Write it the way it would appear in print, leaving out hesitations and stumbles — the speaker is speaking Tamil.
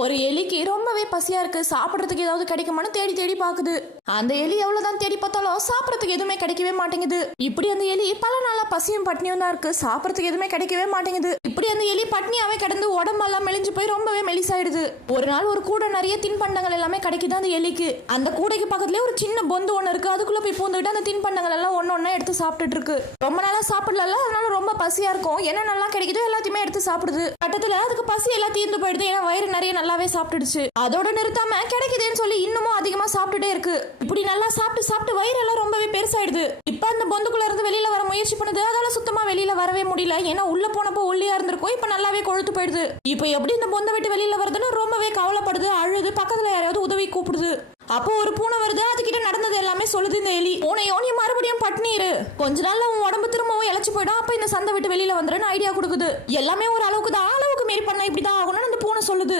ஒரு எலிக்கு ரொம்பவே பசியா இருக்கு, சாப்பிடறதுக்கு ஏதாவது கிடைக்குமான்னு தேடி தேடி பாக்குது. அந்த எலி எவ்வளவுதான் தேடி பார்த்தாலும் சாப்பிடறதுக்கு எதுவுமே கிடைக்கவே மாட்டேங்குது. இப்படி அந்த எலி பல நாளா பசியும் பட்னியும் தான் இருக்கு, சாப்பிடறதுக்கு எதுவுமே கிடைக்கவே மாட்டேங்குது. இப்படி அந்த எலி பட்னியாவே கிடந்து உடம்பெல்லாம் மெலிஞ்சு போய் ரொம்பவே மெலிசாயிடுது. ஒரு நாள் ஒரு கூடை நிறைய தின்பண்டங்கள் எல்லாமே கிடைக்குது அந்த எலிக்கு. அந்த கூடைக்கு பக்கத்துலயே ஒரு சின்ன பொந்து ஒண்ணு இருக்கு, அதுக்குள்ள போய் பூந்துக்கிட்டு அந்த தின்பண்டங்கள் எல்லாம் ஒன்னொன்னா எடுத்து சாப்பிட்டுட்டு இருக்கு. ரொம்ப நாளா சாப்பிடல, அதனால ரொம்ப பசியா இருக்கும். என்ன நல்லா கிடைக்குதோ எல்லாத்தையுமே எடுத்து சாப்பிடுது. கட்டத்துல அதுக்கு பசி எல்லாம் தீர்ந்து போயிடுது, ஏன்னா வயிறு நிறைய நல்லாவே சாப்பிட்டுடுச்சு. அதோட நிறுத்தாம கிடைக்குதுன்னு சொல்லி இன்னமும் அதிகமா சாப்பிட்டுட்டே இருக்கு. இப்படி நல்லா சாப்பிட்டு சாப்பிட்டு வயிறெல்லாம் ரொம்பவே பெருசாயிடுது. இப்ப அந்த பொந்துக்குள்ள இருந்து வெளியில வர முயற்சி பண்ணுது, அதால சுத்தமா வெளியில வரவே முடியல. ஏன்னா உள்ள போனப்போ ஒல்லியா இருந்திருக்கும், இப்ப நல்லாவே கொழுத்து போயிடுது. இப்ப எப்படி இந்த பொந்தை விட்டு வெளியில வருதுன்னு ரொம்பவே கவலைப்படுது, அழுது பக்கத்துல யாராவது உதவி கூப்பிடுது. அப்போ ஒரு பூனை வருது, அதுகிட்ட நடந்தது எல்லாமே சொல்லுது இந்த எலி. பூனையோ நீ மறுபடியும் பட்னிரு, கொஞ்ச நாள்ல உன் உடம்பு திரும்பவும் இழைச்சு போயிடும், அப்ப இந்த சந்தை விட்டு வெளியில வந்துருன்னு ஐடியா கொடுக்குது. எல்லாமே ஒரு அளவுக்கு தான், அளவுக்கு மீறி பண்ண இப்படிதான் ஆகணும்னு அந்த பூனை சொல்லுது.